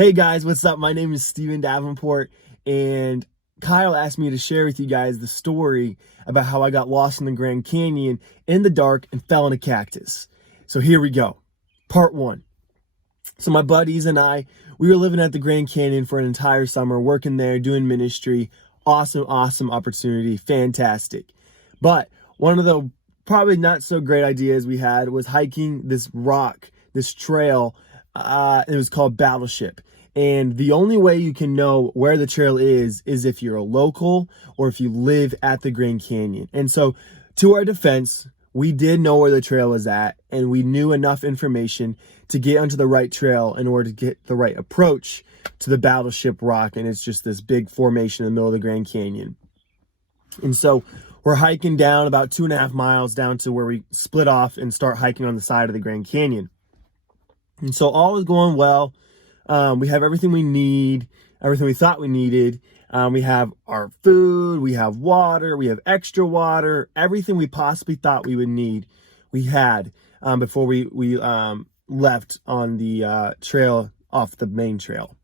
Hey guys, what's up? My name is Steven Davenport, and Kyle asked me to share with you guys the story about how I got lost in the Grand Canyon in the dark and fell in a cactus. So here we go. Part one. So my buddies and I, we were living at the Grand Canyon for an entire summer, working there, doing ministry. Awesome opportunity. Fantastic. But one of the probably not so great ideas we had was hiking this rock, this trail. It was called Battleship. And the only way you can know where the trail is if you're a local or if you live at the Grand Canyon. And so to our defense, we did know where the trail was at, and we knew enough information to get onto the right trail in order to get the right approach to the Battleship Rock. And it's just this big formation in the middle of the Grand Canyon. And so we're hiking down about 2.5 miles down to where we split off and start hiking on the side of the Grand Canyon. And so all was going well. We have everything we need, everything we thought we needed. We have our food, we have water, we have extra water, everything we possibly thought we would need, we had before we left on the trail off the main trail.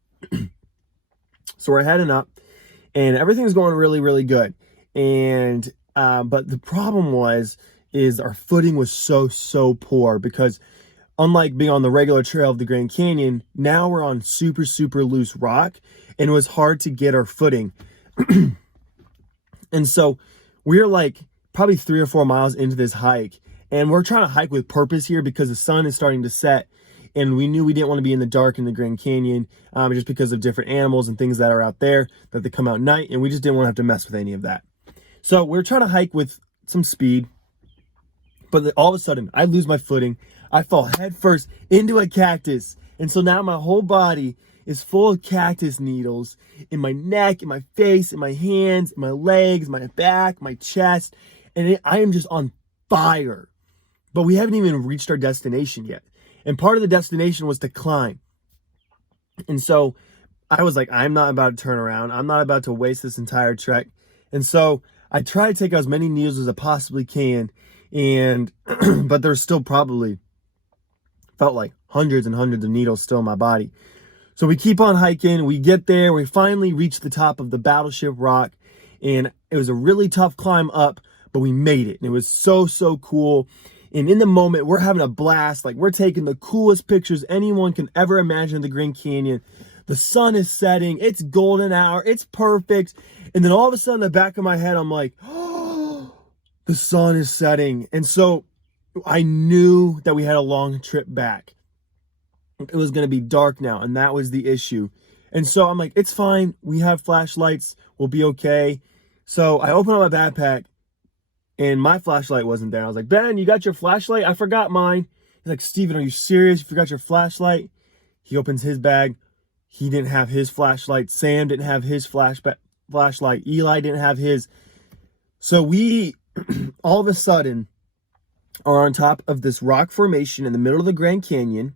So we're heading up, and everything's going really good. And but the problem is our footing was so poor, because unlike being on the regular trail of the Grand Canyon, now we're on super loose rock, and it was hard to get our footing. And so we're like probably 3 or 4 miles into this hike, and we're trying to hike with purpose here because the sun is starting to set, and we knew we didn't want to be in the dark in the Grand Canyon, just because of different animals and things that are out there that they come out at night, and we just didn't want to have to mess with any of that. So we're trying to hike with some speed, but all of a sudden I lose my footing. I fall headfirst into a cactus. And so now my whole body is full of cactus needles in my neck, in my face, in my hands, in my legs, my back, my chest. And I am just on fire. But we haven't even reached our destination yet. And part of the destination was to climb. And so I was like, I'm not about to turn around. I'm not about to waste this entire trek. And so I try to take as many needles as I possibly can. And but there's still probably felt like hundreds and hundreds of needles still in my body. So we keep on hiking. We get there. We finally reach the top of the Battleship Rock, and it was a really tough climb up, but we made it. And it was so cool. And in the moment, we're having a blast. Like, we're taking the coolest pictures anyone can ever imagine of the Grand Canyon. The sun is setting. It's golden hour. It's perfect. And then all of a sudden, in the back of my head, I'm like, oh, the sun is setting. And so I knew that we had a long trip back. It was going to be dark now, and that was the issue. And so I'm like, it's fine. We have flashlights. We'll be okay. So I open up my backpack, and my flashlight wasn't there. I was like, Ben, you got your flashlight? I forgot mine. He's like, Steven, are you serious? You forgot your flashlight? He opens his bag. He didn't have his flashlight. Sam didn't have his flashlight. Eli didn't have his. So we, all of a sudden, are on top of this rock formation in the middle of the Grand Canyon.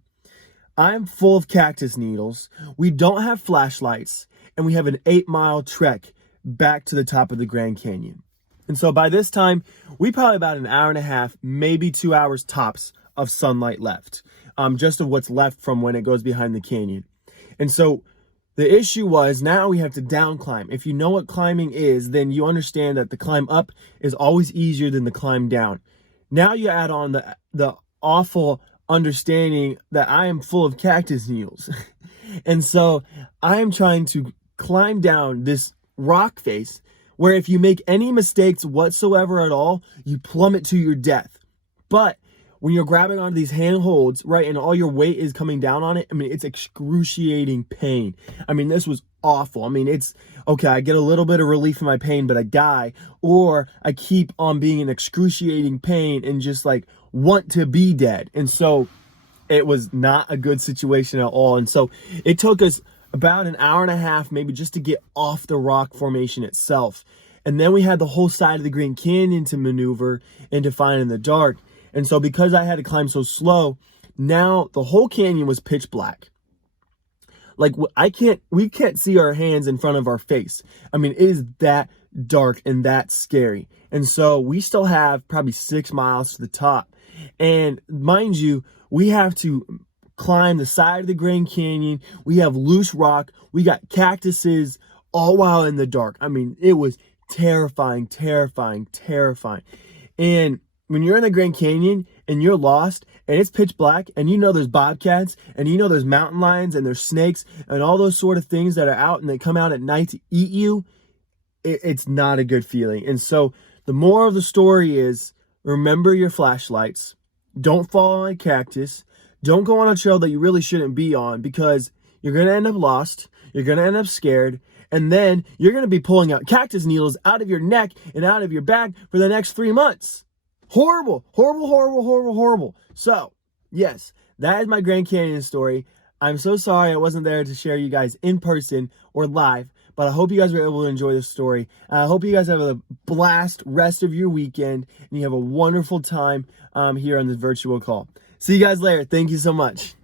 I'm full of cactus needles. We don't have flashlights, and we have an 8-mile trek back to the top of the Grand Canyon. And so by this time, we probably about an hour and a half, maybe 2 hours tops of sunlight left, just of what's left from when it goes behind the canyon. And so the issue was, now we have to down climb. If you know what climbing is, then you understand that the climb up is always easier than the climb down. Now you add on the awful understanding that I am full of cactus needles. And so I am trying to climb down this rock face where if you make any mistakes whatsoever at all, you plummet to your death. But when you're grabbing onto these handholds, right, and all your weight is coming down on it, I mean, it's excruciating pain. I mean, this was awful. I mean, it's, okay, I get a little bit of relief in my pain, but I die, or I keep on being in excruciating pain and just like want to be dead. And so it was not a good situation at all. And so it took us about an hour and a half, maybe, just to get off the rock formation itself. And then we had the whole side of the Grand Canyon to maneuver and to find in the dark. And so because I had to climb so slow, now the whole canyon was pitch black. Like, we can't see our hands in front of our face. I mean, it is that dark and that scary. And so we still have probably 6 miles to the top. And mind you, we have to climb the side of the Grand Canyon. We have loose rock. We got cactuses, all while in the dark. I mean, it was terrifying, terrifying, terrifying. And when you're in the Grand Canyon and you're lost and it's pitch black and you know there's bobcats and you know there's mountain lions and there's snakes and all those sort of things that are out and they come out at night to eat you, it's not a good feeling. And so the moral of the story is, remember your flashlights. Don't fall on a cactus. Don't go on a trail that you really shouldn't be on, because you're going to end up lost. You're going to end up scared. And then you're going to be pulling out cactus needles out of your neck and out of your back for the next 3 months. Horrible, horrible, horrible, horrible, horrible. So, yes, that is my Grand Canyon story. I'm so sorry I wasn't there to share you guys in person or live, but I hope you guys were able to enjoy this story. I hope you guys have a blast rest of your weekend and you have a wonderful time here on this virtual call. See you guys later. Thank you so much.